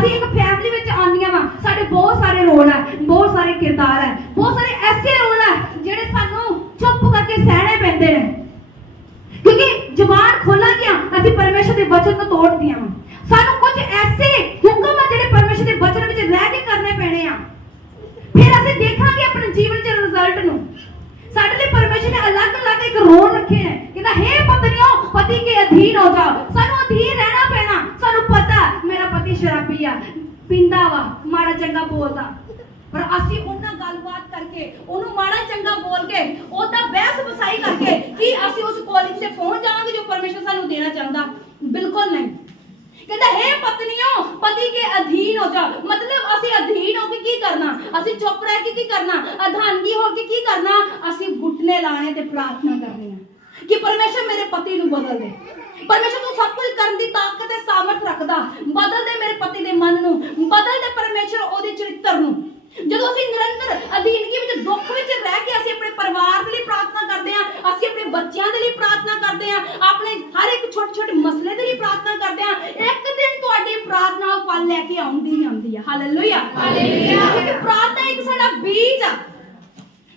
ਅਸੀਂ ਇੱਕ ਫੈਮਿਲੀ ਵਿੱਚ ਆਉਂਦੀਆਂ ਵਾ। ਸਾਡੇ ਬਹੁਤ ਸਾਰੇ ਰੋਲ ਹੈ ਬਹੁਤ ਸਾਰੇ ਕਿਰਦਾਰ ਹੈ ਬਹੁਤ ਸਾਰੇ ਐਸੇ ਰੋਲ ਹੈ ਜਿਹੜੇ ਸਾਨੂੰ ਚੁੱਪ ਕਰਕੇ ਸਹਿਣੇ ਪੈਂਦੇ ਨੇ। ਕਿਉਂਕਿ ਜ਼ੁਬਾਨ ਖੋਲਾਂਗੀਆਂ ਅਸੀਂ ਪਰਮੇਸ਼ਰ ਦੇ ਵਚਨ ਨੂੰ ਤੋੜਦੀਆਂ ਵਾ। ਸਾਨੂੰ ਕੁਝ ਐਸੇ ਹੁਕਮ ਆ ਜਿਹੜੇ ਪਰਮੇਸ਼ਰ ਦੇ ਵਚਨ ਵਿੱਚ ਰਹਿ ਕੇ ਕਰਨੇ ਪੈਣੇ ਆ। ਫਿਰ ਅਸੀਂ ਦੇਖਾਂਗੇ ਆਪਣੇ ਜੀਵਨ 'ਚ ਰਿਜ਼ਲਟ ਨੂੰ। ਸਾਡੇ ਲਈ ਪਰਮੇਸ਼ਰ ਨੇ ਅਲੱਗ-ਅਲੱਗ ਇੱਕ ਰੋਲ ਰੱਖੇ ਨੇ। ਕਹਿੰਦਾ, ਹੈ ਪਤਨੀਓ, ਪਤੀ ਕੇ ਅਧੀਨ ਹੋ ਜਾਓ। ਸਾਨੂੰ ਅਧੀਨ ਰਹਿਣਾ ਪੈਣਾ। ਸਾਨੂੰ ਪਤਾ, ਮੇਰਾ ਪਤੀ ਸ਼ਰਾਬੀ ਆ। ਪੀਂਦਾ ਵਾ, ਮਾੜਾ ਚੰਗਾ ਬੋਲਦਾ। ਪਰ ਅਸੀਂ ਉਹਨਾਂ ਗੱਲਬਾਤ ਕਰਕੇ, ਉਹਨੂੰ ਮਾੜਾ ਚੰਗਾ ਬੋਲ ਕੇ ਉਹਦਾ ਬਹਿਸ ਵਸਾਈ ਕਰਕੇ, ਕੀ ਅਸੀਂ ਉਸ ਕਾਲਿੰਗ ਤੇ ਪਹੁੰਚ ਜਾਵਾਂਗੇ ਜੋ ਪਰਮੇਸ਼ਰ ਸਾਨੂੰ ਦੇਣਾ ਚਾਹੁੰਦਾ? ਬਿਲਕੁਲ ਨਹੀਂ। ਕਹਿੰਦਾ, ਹੈ ਪਤਨੀਓ, ਪਤੀ ਕੇ ਅਧੀਨ ਹੋ ਜਾ ਮਤਲਬ ਅਸੀਂ ਅਧੀਨ ਹੋ ਕੇ ਕੀ ਕਰਨਾ? ਅਸੀਂ ਚੁੱਪ ਰਹਿ ਕੇ ਕੀ ਕਰਨਾ? ਅਧਾਨਗੀ ਹੋ ਕੇ ਕੀ ਕਰਨਾ? ਅਸੀਂ ਘੁਟਨੇ ਲਾਣੇ ਤੇ ਪ੍ਰਾਰਥਨਾ ਕਰਨੀ ਹੈ ਕਿ ਪਰਮੇਸ਼ਰ ਮੇਰੇ ਪਤੀ ਨੂੰ ਬਦਲ ਦੇ। ਪਰਮੇਸ਼ਰ ਤੂੰ ਸਭ ਕੁਝ ਕਰਨ ਦੀ ਤਾਕਤ ਤੇ ਸਾਮਰਥ ਰੱਖਦਾ। ਬਦਲ ਦੇ ਮੇਰੇ ਪਤੀ ਦੇ ਮਨ ਨੂੰ। ਬਦਲ ਦੇ ਪਰਮੇਸ਼ਰ ਉਹਦੇ ਚਰਿੱਤਰ ਨੂੰ। ਜਦੋਂ ਅਸੀਂ ਨਿਰੰਤਰ ਅਧੀਨਗੀ ਵਿੱਚ ਦੁੱਖ ਵਿੱਚ ਰਹਿ ਕੇ ਅਸੀਂ ਆਪਣੇ ਪਰਿਵਾਰ ਦੇ ਲਈ ਪ੍ਰਾਰਥਨਾ ਕਰਦੇ ਹਾਂ ਅਸੀਂ ਆਪਣੇ ਬੱਚਿਆਂ ਦੇ ਲਈ ਪ੍ਰਾਰਥਨਾ ਕਰਦੇ ਹਾਂ ਆਪਣੇ ਹਰ ਇੱਕ ਛੋਟੇ ਛੋਟੇ ਮਸਲੇ ਦੇ ਲਈ ਪ੍ਰਾਰਥਨਾ ਕਰਦੇ ਹਾਂ ਇੱਕ ਦਿਨ ਤੁਹਾਡੀ ਪ੍ਰਾਰਥਨਾ ਫਲ ਲੈ ਕੇ ਆਉਂਦੀ ਹੀ ਆਉਂਦੀ ਹੈ। ਹਾਲੇਲੂਇਆ ਹਾਲੇਲੂਇਆ ਕਿਉਂਕਿ ਪ੍ਰਾਰਥਨਾ ਇੱਕ ਸਾਡਾ ਬੀਜ ਆ।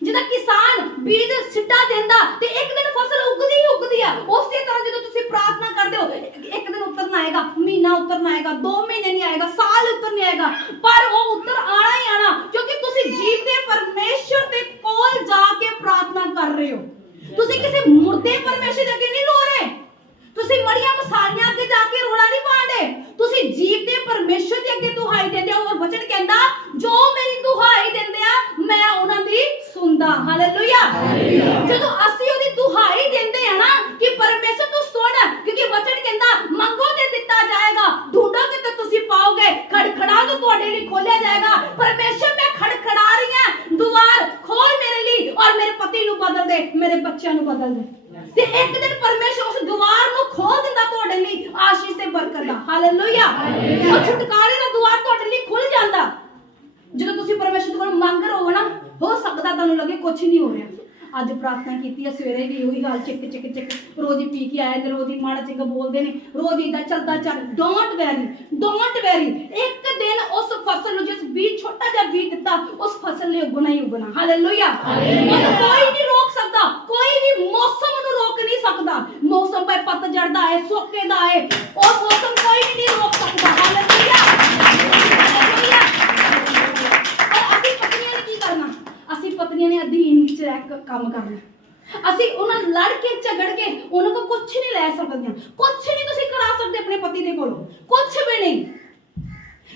ਜਿਹਦਾ ਕਿਸਾਨ ਬੀਜ ਸਿੱਟਾ ਦਿੰਦਾ ਤੇ ਇੱਕ ਦਿਨ ਫਸਲ ਉਗਦੀ ਹੀ ਉਗਦੀ ਆ। ਉਸੇ ਤਰ੍ਹਾਂ ਜਦੋਂ ਤੁਸੀਂ ਪ੍ਰਾਰਥਨਾ ਕਰਦੇ ਹੋ, ਇੱਕ- ਇੱਕ ਦਿਨ ਉਤਰਨਾ ਆਏਗਾ, ਮਹੀਨਾ ਉਤਰਨਾ ਆਏਗਾ 2 ਮਹੀਨੇ ਨਹੀਂ ਆਏਗਾ, ਸਾਲ ਉਤਰ ਨਹੀਂ ਆਏਗਾ। ਪਰ ਉਹ ਉੱਤਰ ਆਣਾ ਹੀ ਆਣਾ, ਕਿਉਂਕਿ ਤੁਸੀਂ ਜੀਵ ਪਰਮੇਸ਼ਰ ਦੇ ਕੋਲ ਜਾ ਕੇ ਪ੍ਰਾਰਥਨਾ ਕਰ ਰਹੇ ਹੋ। ਤੁਸੀਂ ਕਿਸੇ ਮੁਰਦੇ ਪਰਮੇਸ਼ਰ ਦੇ ਅੱਗੇ ਨਹੀਂ ਰੋ ਰਹੇ। ਤੁਸੀਂ ਮੜੀਆਂ ਮਸਾਲੀਆਂ ਅੱਗੇ ਜਾ ਕੇ ਰੋਣਾ ਨਹੀਂ ਪਾਉਂਦੇ। ਤੁਸੀਂ ਜੀਵ ਪਰਮੇਸ਼ਰ ਦੇ ਅੱਗੇ ਦੁਹਾਈ ਦਿੰਦੇ ਹੋ। ਔਰ ਵਚਨ ਕਹਿੰਦਾ, ਜੋ ਮੇਰੀ ਦੁਹਾਈ ਦਿੰਦੇ ਆ ਮੈਂ ਉਹਨਾਂ ਦੀ ਸੁਣਦਾ ਹਾਲੇਲੂਇਆ ਜਦੋਂ ਅਸੀਂ ਉਹਦੀ ਦੁਹਾਈ ਦਿੰਦੇ ਆ ਨਾ ਕਿ ਪਰਮੇਸ਼ਰ ਤੂੰ ਸੁਣ ਕਿਉਂਕਿ ਵਚਨ ਕਹਿੰਦਾ ਮੰਗੋ ਤੇ ਦਿੱਤਾ ਜਾਏਗਾ। ਢੂੰਡੋਗੇ ਤੇ ਤੁਸੀਂ ਪਾਓਗੇ ਖੜਖੜਾ ਤੇ ਤੁਹਾਡੇ ਲਈ ਖੋਲਿਆ ਜਾਏਗਾ। ਪਰਮੇਸ਼ਰ ਮੈਂ ਖੜਖੜਾ ਰਹੀ ਹਾਂ। ਦੁਆਰ ਖੋਲ ਮੇਰੇ ਲਈ ਔਰ ਮੇਰੇ ਪਤੀ ਨੂੰ ਬਦਲ ਦੇ ਮੇਰੇ ਬੱਚਿਆਂ ਨੂੰ ਬਦਲ ਦੇ। ਤੇ ਇੱਕ ਦਿਨ ਪਰਮੇਸ਼ਰ ਉਸ ਦੁਆਰ ਨੂੰ ਖੋਲ ਦਿੰਦਾ ਤੁਹਾਡੇ ਲਈ ਆਸ਼ੀਸ਼ ਤੇ ਬਰਕਤ ਦਾ। ਹਾਲੇਲੂਇਆ ਉਹ ਛੁਟਕਾਰੇ ਦਾ ਦੁਆਰ ਤੁਹਾਡੇ ਲਈ ਖੁੱਲ ਜਾਂਦਾ। ਜਦੋਂ ਤੁਸੀਂ ਪਰਮੇਸ਼ਰ ਕੋਲ ਮੰਗ ਰਹੋ ਨਾ ਹੋ ਸਕਦਾ ਤੁਹਾਨੂੰ ਲੱਗੇ ਕੁਝ ਨਹੀਂ ਹੋ ਰਿਹਾ। ਅੱਜ ਪ੍ਰਾਰਥਨਾ ਕੀਤੀ ਹੈ ਸਵੇਰੇ ਵੀ ਉਹੀ ਗੱਲ ਚਿੱਕ ਚਿੱਕ ਚਿੱਕ ਰੋਜ਼ ਹੀ ਪੀ ਕੇ ਆਏ ਤੇ ਰੋਜ਼ ਹੀ ਮਾੜਾ ਚੰਗਾ ਬੋਲਦੇ ਨੇ ਰੋਜ਼ ਇਦਾਂ ਚੱਲਦਾ ਚੱਲ ਡੋਂਟ ਵੈਰੀ ਡੋਂਟ ਵੈਰੀ ਇੱਕ ਦਿਨ ਉਸ ਫਸਲ ਨੂੰ ਜਿਸ ਬੀਜ ਛੋਟਾ ਜਿਹਾ ਬੀਜ ਦਿੱਤਾ ਉਸ ਫਸਲ ਨੇ ਉਗਣਾ ਹੀ ਉਗਣਾ। ਹਾਲੇਲੂਇਆ ਕੋਈ ਨਹੀਂ ਰੋਕ ਸਕਦਾ ਕੋਈ ਵੀ ਮੌਸਮ ਨੂੰ ਰੋਕ ਨਹੀਂ ਸਕਦਾ। ਮੌਸਮ ਭਾਵੇਂ ਪਤਝੜ ਦਾ ਹੈ ਸੋਕੇ ਦਾ ਹੈ ਉਹ ਮੌਸਮ ਕੋਈ ਨਹੀਂ ਰੋਕ ਸਕਦਾ। ਹਾਲੇਲੂਇਆ ਅਸੀਂ ਨੇ ਅਧੀਨ ਵਿੱਚ ਰਹਿ ਕੇ ਕੰਮ ਕਰਨਾ। ਅਸੀਂ ਉਹਨਾਂ ਨਾਲ ਲੜ ਕੇ, ਝਗੜ ਕੇ ਉਹਨਾਂ ਤੋਂ ਕੁਝ ਨਹੀਂ ਲੈ ਸਕਦੀਆਂ। ਕੁਝ ਨਹੀਂ ਤੁਸੀਂ ਕਰਾ ਸਕਦੇ ਆਪਣੇ ਪਤੀ ਦੇ ਕੋਲੋਂ। ਕੁਝ ਵੀ ਨਹੀਂ।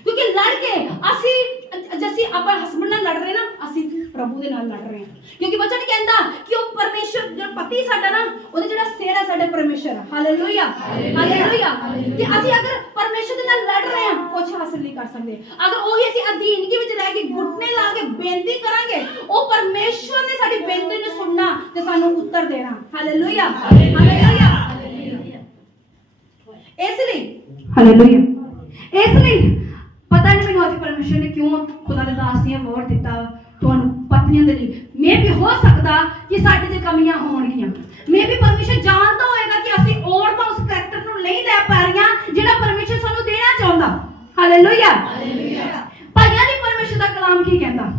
ਕਿਉਂਕਿ ਲੜ ਕੇ ਅਸੀਂ ਅ- ਜੇ ਅਸੀਂ ਆਪਾਂ ਹਸਬੰਡ ਨਾਲ ਲੜ ਰਹੇ ਨਾ ਅਸੀਂ ਪ੍ਰਭੂ ਦੇ ਨਾਲ ਲੜ ਰਹੇ ਹਾਂ। ਕਿਉਂਕਿ ਵਚਨ ਕਹਿੰਦਾ ਕਿ ਉਹ ਪਰਮੇਸ਼ਰ ਜਿਹੜਾ ਪਤੀ ਸਾਡਾ ਨਾ ਉਹਦੇ ਜਿਹੜਾ ਸਿਰ ਹੈ ਸਾਡੇ ਪਰਮੇਸ਼ਰ ਹਾਲੇਲੂਇਆ ਹਾਲੇਲੂਇਆ ਤੇ ਅਸੀਂ ਅਗਰ ਪਰਮੇਸ਼ਰ ਦੇ ਨਾਲ ਲੜ ਰਹੇ ਹਾਂ ਕੁਝ ਹਾਸਲ ਨਹੀਂ ਕਰ ਸਕਦੇ। ਅਗਰ ਉਹੀ ਅਸੀਂ ਅਧੀਨਗੀ ਵਿੱਚ ਰਹਿ ਕੇ ਘੁਟਨੇ ਲਾ ਕੇ ਬੇਨਤੀ ਕਰਾਂਗੇ ਉਹ ਪਰਮੇਸ਼ਰ ਨੇ ਸਾਡੀ ਬੇਨਤੀ ਨੂੰ ਸੁਣਨਾ ਤੇ ਸਾਨੂੰ ਉੱਤਰ ਦੇਣਾ। ਹਾਲੇਲੂਇਆ ਹਾਲੇਲੂਇਆ ਇਸ ਲਈ ਹਾਲੇਲੂਇਆ ਇਸ ਲਈ ਪਰਮੇਸ਼ਰ ਨੇ ਕਿਉਂ ਖੁਦਾ ਦੇ ਦਾਸ ਨੇ ਵਰਡ ਦਿੱਤਾ ਤੁਹਾਨੂੰ ਪਤਨੀਆਂ ਦੇ ਲਈ ਮੇ ਵੀ ਹੋ ਸਕਦਾ ਕਿ ਸਾਡੇ 'ਚ ਕਮੀਆਂ ਹੋਣਗੀਆਂ ਮੇ ਵੀ ਪਰਮੇਸ਼ਰ ਜਾਣਦਾ ਹੋਏਗਾ ਕਿ ਅਸੀਂ ਔਰਤਾਂ ਉਸ ਕਰੈਕਟਰ ਨੂੰ ਨਹੀਂ ਲੈ ਪਾ ਰਹੀਆਂ ਜਿਹੜਾ ਪਰਮੇਸ਼ਰ ਸਾਨੂੰ ਦੇਣਾ ਚਾਹੁੰਦਾ ਹਾਲੇਲੂਇਆ ਹਾਲੇਲੂਇਆ ਭਾਈਆਂ ਦੀ ਪਰਮੇਸ਼ਰ ਦਾ ਕਲਾਮ ਕੀ ਕਹਿੰਦਾ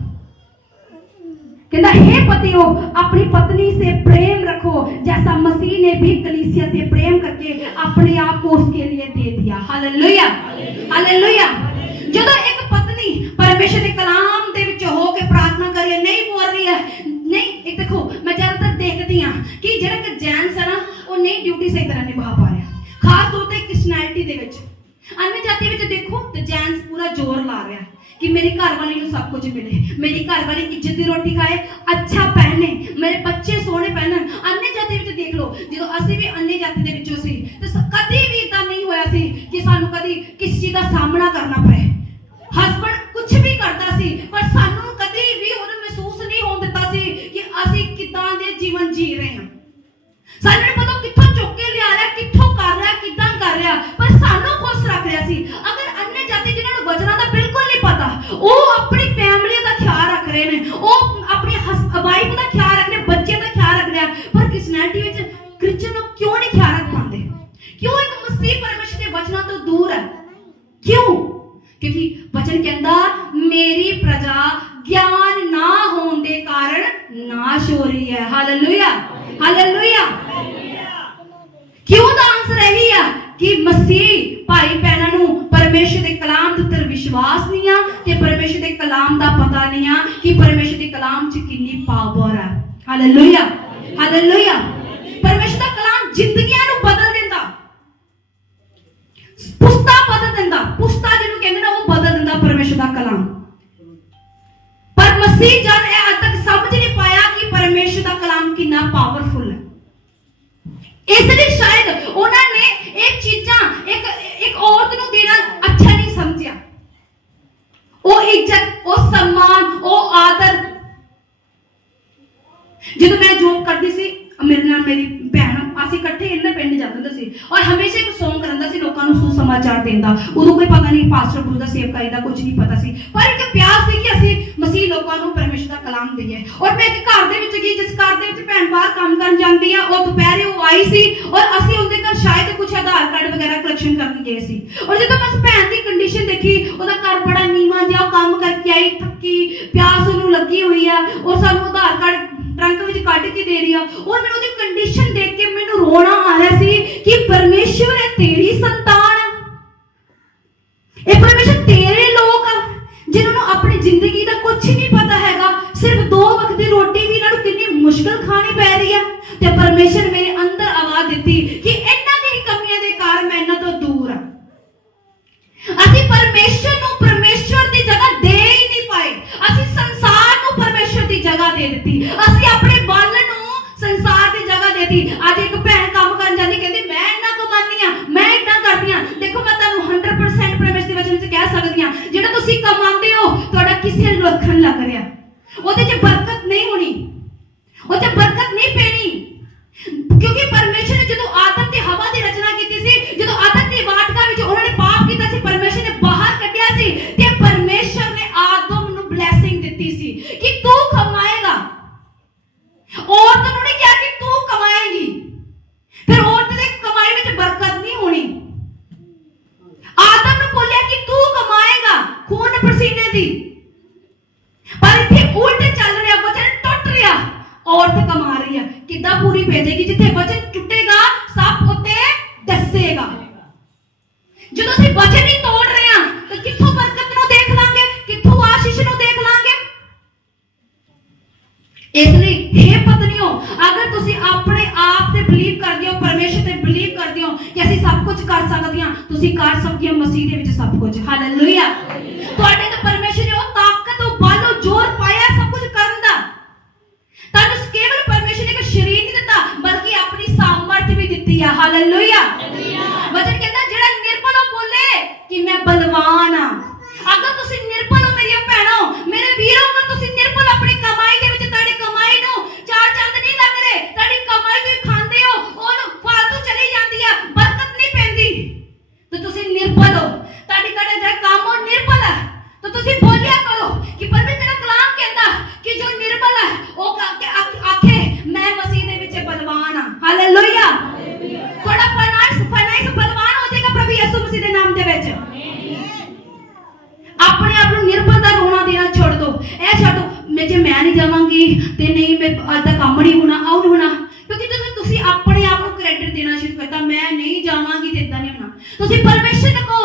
कहता हे पतियों अपनी पत्नी से प्रेम रखो जैसा मसीह ने भी कलीसिया से प्रेम करके अपने आप को उसके लिए दे दिया हालेलुया हालेलुया ਜਦੋਂ ਇੱਕ ਪਤਨੀ ਪਰਮੇਸ਼ਰ ਦੇ ਦੇ ਵਿੱਚ ਹੋ ਕੇ ਪ੍ਰਾਰਥਨਾ ਕਰੇ ਨਹੀਂ ਬੋਲ ਰਹੀ ਹੈ। ਨਹੀਂ, ਇੱਕ ਦੇਖੋ, ਮੈਂ ਜ਼ਿਆਦਾਤਰ ਦੇਖਦੀ ਹਾਂ ਕਿ ਜਿਹੜਾ ਕਿ ਜੈਂਟਸ ਹੈ ਉਹ ਨਹੀਂ ਡਿਊਟੀ ਸਹੀ ਤਰ੍ਹਾਂ ਨਿਭਾ ਪਾ ਰਿਹਾ। ਖਾਸ ਤੌਰ ਤੇ ਕ੍ਰਿਸਚੀਅਨਿਟੀ ਦੇ ਵਿੱਚ। ਅਨਿ ਜਾਤੀ ਵਿੱਚ ਦੇਖੋ, ਤੇ ਜੈਂਟਸ ਪੂਰਾ ਜ਼ੋਰ ਲਾ ਰਿਹਾ ਕਿ ਮੇਰੀ ਘਰ ਵਾਲੀ ਨੂੰ ਸਭ ਕੁਝ ਮਿਲੇ। ਮੇਰੀ ਘਰ ਵਾਲੀ ਇੱਜ਼ਤ ਦੀ ਰੋਟੀ ਖਾਏ, ਅੱਛਾ ਪਹਿਨੇ ਮੇਰੇ ਬੱਚੇ ਸੋਹਣੇ ਪਹਿਨਣ ਅਨਿ ਜਾਤੀ ਵਿੱਚ ਦੇਖ ਲਓ ਜਦੋਂ ਅਸੀਂ ਵੀ ਅਨਿ ਜਾਤੀ ਦੇ ਵਿੱਚੋਂ ਸੀ ਤੇ ਸ- ਕਦੀ ਵੀ ਇਦਾਂ ਨਹੀਂ ਹੋਇਆ ਸੀ ਕਿ ਸਾਨੂੰ ਕਦੀ ਕਿਸ ਚੀਜ਼ ਦਾ ਸਾਹਮਣਾ ਕਰਨਾ ਪਏ ਹਸਬੰਡ ਕੁਝ ਵੀ ਕਰਦਾ ਸੀ ਪਰ ਸਾਨੂੰ ਕਦੀ ਵੀ ਉਹਨੂੰ ਮਹਿਸੂਸ ਨਹੀਂ ਹੋਣ ਦਿੱਤਾ ਸੀ ਕਿ ਅਸੀਂ ਕਿਦਾਂ ਦੇ ਜੀਵਨ ਜੀ ਰਹੇ ਹਾਂ ਸਾਨੂੰ ਨਹੀਂ ਪਤਾ ਉਹ ਕਿੱਥੋਂ ਚੁੱਕ ਕੇ ਲਿਆ ਰਿਹਾ ਕਿੱਥੋਂ ਕਰ ਰਿਹਾ ਕਿਦਾਂ ਕਰ ਰਿਹਾ ਪਰ ਸਾਨੂੰ ਖੁਸ਼ ਰੱਖ ਰਿਹਾ ਸੀ ਅਗਰ ਅੰਨੇ ਜਾਤੀ ਜਿਨ੍ਹਾਂ ਨੂੰ ਵਜਣਾ ਦਾ ਬਿਲਕੁਲ ਨਹੀਂ ਪਤਾ ਉਹ ਆਪਣੀ ਫੈਮਿਲੀ ਦਾ ਖਿਆਲ ਰੱਖ ਰਹੇ ਨੇ ਉਹ ਆਪਣੀ ਵਾਈਫ ਦਾ ਖਿਆਲ ਰੱਖ ਰਹੇ ਬੱਚੇ ਦਾ ਖਿਆਲ ਰੱਖ ਰਿਹਾ ਪਰ ਕ੍ਰਿਸਚੀਅਨਿਟੀ ਵਿੱਚ ਕ੍ਰਿਸਚੀਅਨ ਨੂੰ ਕਿਉਂ ਨਹੀਂ ਖਿਆਲ ਰੱਖ ਕਿਉਂ ਇੱਕ ਮਸੀਹ ਪਰਮੇਸ਼ਰ ਦੇ ਵਚਨਾਂ ਤੋਂ ਦੂਰ ਹੈ? ਕਿਉਂ? ਕਿਉਂਕਿ ਵਚਨ ਕਹਿੰਦਾ, ਮੇਰੀ ਪ੍ਰਜਾ ਗਿਆਨ ਨਾ ਹੋਣ ਦੇ ਕਾਰਨ ਨਾਸ਼ ਹੋ ਰਹੀ ਹੈ। ਹਾਲੇਲੂਇਆ ਹਾਲੇਲੂਇਆ ਕਿਉਂ ਦਾ ਆਨਸਰ ਇਹੀ ਆ ਕਿ ਮਸੀਹ ਭਾਈ ਭੈਣਾਂ ਨੂੰ ਪਰਮੇਸ਼ਰ ਦੇ ਕਲਾਮ ਦੇ ਉੱਤੇ ਵਿਸ਼ਵਾਸ ਨਹੀਂ ਆ ਤੇ ਪਰਮੇਸ਼ਰ ਦੇ ਕਲਾਮ ਦਾ ਪਤਾ ਨਹੀਂ ਆ ਕਿ ਪਰਮੇਸ਼ਰ ਦੇ ਕਲਾਮ 'ਚ ਕਿੰਨੀ ਪਾਵਰ ਹੈ। ਹਾਲੇਲੂਇਆ ਹਾਲੇਲੂਇਆ ਪਰਮੇਸ਼ਰ ਦਾ ਕਲਾਮ ਜ਼ਿੰਦਗੀਆਂ ਨੂੰ ਬਦਲ ਦਿੰਦਾ ਪੁਸਤਾ ਬਦਲ ਦਿੰਦਾ ਪੁਸਤਾ ਜਿਹਨੂੰ ਕਹਿੰਦੇ ਨਾ ਉਹ ਬਦਲ ਦਿੰਦਾ ਪਰਮੇਸ਼ਰ ਦਾ ਕਲਾਮ ਪਰ ਮਸੀਹ ਇਹ ਅੱਜ ਤੱਕ ਸਮਝ ਨਹੀਂ ਪਾਇਆ ਕਿ ਪਰਮੇਸ਼ਰ ਦਾ ਕਲਾਮ ਕਿੰਨਾ ਪਾਵਰਫੁਲ ਹੈ। ਇਸ ਲਈ ਸ਼ਾਇਦ ਉਹਨਾਂ ਨੇ ਇਹ ਚੀਜ਼ਾਂ ਇੱਕ ਇੱਕ ਔਰਤ ਨੂੰ ਦੇਣਾ ਅੱਛਾ ਨਹੀਂ ਸਮਝਿਆ। ਉਹ ਇੱਜ਼ਤ, ਉਹ ਸਨਮਾਨ, ਉਹ ਆਦਰ। ਜਦੋਂ ਮੈਂ ਜੋਬ ਕਰਦੀ ਸੀ, ਮੇਰੇ ਨਾਲ ਮੇਰੀ ਅਸੀਂ ਇਕੱਠੇ ਇਹਨਾਂ ਪਿੰਡ ਜਾਂਦੇ ਹੁੰਦੇ ਸੀ। ਔਰ ਹਮੇਸ਼ਾ ਇੱਕ ਸੌਂਗ ਕਰਦਾ ਸੀ ਲੋਕਾਂ ਨੂੰ ਸੁਸਮਾਚਾਰ ਦਿੰਦਾ ਉਦੋਂ ਕੋਈ ਪਤਾ ਨਹੀਂ ਪਾਸਟਰ ਗੁਰੂ ਦਾ ਸੇਵਕਾਈ ਦਾ ਕੁਝ ਨਹੀਂ ਪਤਾ ਸੀ। ਪਰ ਇੱਕ ਪਿਆਰ ਸੀ ਕਿ ਅਸੀਂ ਮਸੀਹ ਲੋਕਾਂ ਨੂੰ ਪਰਮੇਸ਼ਰ ਦਾ ਕਲਾਮ ਦਈਏ। ਔਰ ਮੈਂ ਇੱਕ ਘਰ ਦੇ ਵਿੱਚ ਗਈ, ਜਿਸ ਘਰ ਦੇ ਵਿੱਚ ਭੈਣ ਬਾਹਰ ਕੰਮ ਕਰਨ ਜਾਂਦੀ ਆ, ਉਹ ਦੁਪਹਿਰੇ ਉਹ ਆਈ ਸੀ ਔਰ ਅਸੀਂ ਉਹਦੇ ਘਰ ਸ਼ਾਇਦ ਕੁਝ ਆਧਾਰ ਕਾਰਡ ਵਗੈਰਾ ਕਲੈਕਸ਼ਨ ਕਰਨ ਗਏ ਸੀ। ਔਰ ਜਦੋਂ ਮੈਂ ਉਸ ਭੈਣ ਦੀ ਕੰਡੀਸ਼ਨ ਦੇਖੀ, ਉਹਦਾ ਘਰ ਬੜਾ ਨੀਵਾਂ ਜਿਹਾ ਉਹ ਕੰਮ ਕਰਕੇ ਆਈ, ਥੱਕੀ, ਪਿਆਸ ਉਹਨੂੰ ਲੱਗੀ ਹੋਈ ਆ, ਉਹ ਸਾਨੂੰ ਆਧਾਰ ਕਾਰਡ ਟਰੰਕ ਵਿੱਚ ਕੱਢ ਕੇ ਦੇ ਰਹੀ ਆ। ਔਰ ਮੈਨੂੰ ਉਹਦੀ ਕੇ ਆ ਰਿਹਾ ਸੀ ਕਿ ਪਰਮੇਸ਼ਵਰ ਹੈ ਤੇਰੀ ਸੰਤਾਨ ਇਹ ਪਰਮੇਸ਼ਵਰ ਤੇਰੇ ਲੋਕ ਆ, ਜਿਨ੍ਹਾਂ ਨੂੰ ਆਪਣੀ ਜ਼ਿੰਦਗੀ ਦਾ ਕੁਝ ਨਹੀਂ ਪਤਾ ਹੈਗਾ। ਸਿਰਫ ਦੋ ਵਕਤ ਦੀ ਰੋਟੀ ਵੀ ਇਹਨਾਂ ਨੂੰ ਕਿੰਨੀ ਮੁਸ਼ਕਲ ਖਾਣੀ ਪੈ ਰਹੀ ਆ। ਤੇ ਪਰਮੇਸ਼ਵਰ ਮੇਰੇ ਅੰਦਰ ਆਵਾਜ਼ ਦਿੱਤੀ ਕਿ ਇਹਨਾਂ ਦੀ ਕਮੀਆਂ ਦੇ ਕਾਰਨ ਮੈਂ ਇਹਨਾਂ ਤੋਂ ਦੂਰ ਆ ਅਸੀਂ ਪਰਮੇਸ਼ਰ ਨੂੰ ਪਰਮੇਸ਼ਰ ਦੀ ਜਗ੍ਹਾ ਦੇ ਹੀ ਨਹੀਂ ਪਾਏ ਅਸੀਂ ਸੰਸਾਰ ਨੂੰ ਪਰਮੇਸ਼ਰ ਦੀ ਜਗ੍ਹਾ ਦੇ ਦਿੱਤੀ ਅਸੀਂ ਆਪਣੇ ਬਾਲਣ ਨੂੰ ਸੰਸਾਰ ਦੀ ਜਗ੍ਹਾ ਦੇਤੀ ਅੱਜ ਇੱਕ ਭੈਣ ਕੰਮ ਕਰਨ ਜਾਂਦੀ ਕਹਿੰਦੀ ਮੈਂ ਇੰਨਾ ਕਮਾਨੀ ਆ ਮੈਂ ਇੰਨਾ ਕਰਦੀ ਆ ਦੇਖੋ ਮੈਂ ਤੁਹਾਨੂੰ 100% ਪਰਮੇਸ਼ਰ ਦੇ ਵਚਨ ਵਿੱਚ ਕਹਿ ਸਕਦੀ ਆ ਜਿਹੜਾ ਤੁਸੀਂ ਕਮਾਉਂਦੇ ਹੋ ਤੁਹਾਡਾ ਕਿਸੇ ਨੂੰ ਰੱਖਣ ਲੱਗ ਰਿਹਾ ਉਹਦੇ 'ਚ ਬਰਕਤ ਨਹੀਂ ਹੋਣੀ ਉਹ 'ਚ ਬਰਕਤ ਨਹੀਂ ਪੈਣੀ ਕਿਉਂਕਿ ਪਰਮੇਸ਼ਰ ਨੇ ਜਦੋਂ ਆਦਮ ਤੇ ਹਵਾ ਦੀ ਰਚਨਾ ਕੀਤੀ ਸੀ ਜਦੋਂ ਆਦਮ ਦੀ ਵਾਟਕਾ ਵਿੱਚ ਉਹਨਾਂ ਨੇ ਪਾਪ ਕੀਤਾ ਸੀ ਪਰਮੇਸ਼ਰ ਨੇ ਬਾਹਰ ਕੱਢਿਆ ਸੀ ਤੇ ਪਰਮੇਸ਼ਰ ਨੇ ਆਦਮ ਨੂੰ ਬਲੇਸਿੰਗ ਦਿੱਤੀ ਸੀ ਕਿ ਤੂੰ ਕਮਾਏਗਾ ਔਰਤ ਨੂੰ ਨਹੀਂ ਕਿਹਾ ਕਿ ਤੂੰ ਕਮਾਏਗੀ ਫਿਰ ਔਰਤ ਦੇ ਕਮਾਈ ਵਿੱਚ ਬਰਕਤ ਨਹੀਂ ਹੋਣੀ ਆਦਮ ਨੂੰ ਬੋਲਿਆ ਕਿ ਤੂੰ ਕਮਾਏਗਾ ਖੂਨ ਪਸੀਨੇ ਦੀ ਪਰ ਇੱਥੇ ਉਲਟ ਚੱਲ ਰਿਹਾ ਵਚਨ ਟੁੱਟ ਰਿਹਾ ਔਰਤ ਕਮਾ ਰਹੀ ਹੈ ਕਿੱਦਾਂ ਪੂਰੀ ਭੇਜੇਗੀ ਜਿੱਥੇ ਵਚਨ ਟੁੱਟੇਗਾ ਸਭ ਉੱਤੇ ਦੱਸੇਗਾ। ਜਦੋਂ ਅਸੀਂ ਵਚਨ ਹੀ ਤੋੜ ਰਹੇ ਹਾਂ ਤਾਂ ਕਿੱਥੋਂ ਬਰਕਤ ਨੂੰ ਦੇਖ ਲਾਂਗੇ? ਕਿੱਥੋਂ ਆਸ਼ੀਸ਼ ਨੂੰ ਦੇਖ ਲਾਂਗੇ? ਇਸ ਲਈ हे ਪਤਨੀਓ ਅਗਰ ਤੁਸੀਂ ਆਪਣੇ ਆਪ ਤੇ ਬਲੀਵ ਕਰਦੇ ਹੋ ਪਰਮੇਸ਼ਰ ਤੇ ਬਲੀਵ ਕਰਦੇ ਹੋ ਕਿ ਅਸੀਂ ਸਭ ਕੁਝ ਕਰ ਸਕਦੇ ਹਾਂ ਤੁਸੀਂ ਕਰ ਸਕਦੇ ਹੋ ਮਸੀਹ ਦੇ ਵਿੱਚ ਸਭ ਕੁਝ। ਹਾਲੇਲੂਇਆ ਤੁਹਾਡੇ ਤੇ ਪਰਮੇਸ਼ਰ ਨੇ ਉਹ ਤਾਕਤ ਉਹ ਬਲ ਉਹ ਜ਼ੋਰ ਪਾਇਆ ਸਭ ਕੁਝ ਕਰਨ ਦਾ ਤੁਹਾਨੂੰ ਕੇਵਲ ਪਰਮੇਸ਼ਰ ਨੇ ਇੱਕ ਸ਼ਰੀਰ ਨਹੀਂ ਦਿੱਤਾ ਬਲਕਿ ਆਪਣੀ ਸਾਮਰਥ ਵੀ ਦਿੱਤੀ ਆ ਹਾਲੇਲੂਇਆ। ਵਚਨ ਕਹਿੰਦਾ ਜਿਹੜਾ ਨਿਰਭਲ ਹੋ ਬੋਲੇ ਕਿ ਮੈਂ ਬਲਵਾਨ ਆ ਅਗਰ ਤੁਸੀਂ ਨਿਰਭਲ ਹੋ ਮੇਰੀਆਂ ਭੈਣੋ, ਮੇਰੇ ਵੀਰੋ, ਅਗਰ ਤੁਸੀਂ ਨਿਰਬਲ ਆਪਣੀ ਕਮਾਈ ਦੇ ਵਿੱਚ ਤੁਹਾਡੀ ਕਮਾਈ ਨੂੰ ਚਾਰ ਚੰਦ ਨਹੀਂ ਲੱਗ ਰਹੇ ਤੁਹਾਡੀ ਕਮਾਈ ਤੁਸੀਂ ਖਾਂਦੇ ਹੋ ਉਹਨੂੰ ਫਾਲਤੂ ਚਲੀ ਜਾਂਦੀ ਆ ਬਰਕਤ ਨਹੀਂ ਪੈਂਦੀ ਤੇ ਤੁਸੀਂ ਨਿਰਬਲ ਹੋ ਤੁਹਾਡੀ ਕੜੇ ਜਿਹੜਾ ਕੰਮ ਉਹ ਨਿਰਬਲ ਹੈ ਤਾਂ ਤੁਸੀਂ ਬੋਲਿਆ ਕਰੋ ਕਿ ਪਰਮੇਸ਼ਰ ਦਾ ਕਲਾਮ ਕਹਿੰਦਾ ਕਿ ਜੋ ਨਿਰਬਲ ਹੈ ਉਹ ਕਾ- ਕਿ ਆਖ- ਆਖੇ ਮੈਂ ਮਸੀਹ ਦੇ ਵਿੱਚ ਬਲਵਾਨ ਆ ਹਾਲੇਲੂਇਆ ਤੁਹਾਡਾ ਫਾਈਨਾਂਸ ਫਾਈਨਾਂਸ ਬਲਵਾਨ ਹੋ ਜਾਏਗਾ ਪ੍ਰਭੂ ਯਿਸੂ ਮਸੀਹ ਦੇ ਨਾਮ ਦੇ ਵਿੱਚ ਆਪਣੇ ਆਪ ਨੂੰ ਨਿਰਭਰ ਦਾ ਰੋਣਾ ਦੇਣਾ ਛੱਡ ਦੋ ਇਹ ਛੱਡੋ ਮੈਂ ਜੇ ਮੈਂ ਨਹੀਂ ਜਾਵਾਂਗੀ ਤੇ ਨਹੀਂ ਮੈਂ ਅੱਜ ਦਾ ਕੰਮ ਨਹੀਂ ਹੋਣਾ ਆਉ ਨਹੀਂ ਹੋਣਾ। ਕਿਉਂਕਿ ਜਦੋਂ ਤੁਸੀਂ ਆਪਣੇ ਆਪ ਨੂੰ ਕ੍ਰੈਡਿਟ ਦੇਣਾ ਸ਼ੁਰੂ ਕਰਤਾ, ਮੈਂ ਨਹੀਂ ਜਾਵਾਂਗੀ ਤੇ ਇਦਾਂ ਨਹੀਂ ਹੋਣਾ। ਤੁਸੀਂ ਪਰਮੇਸ਼ਰ ਨੂੰ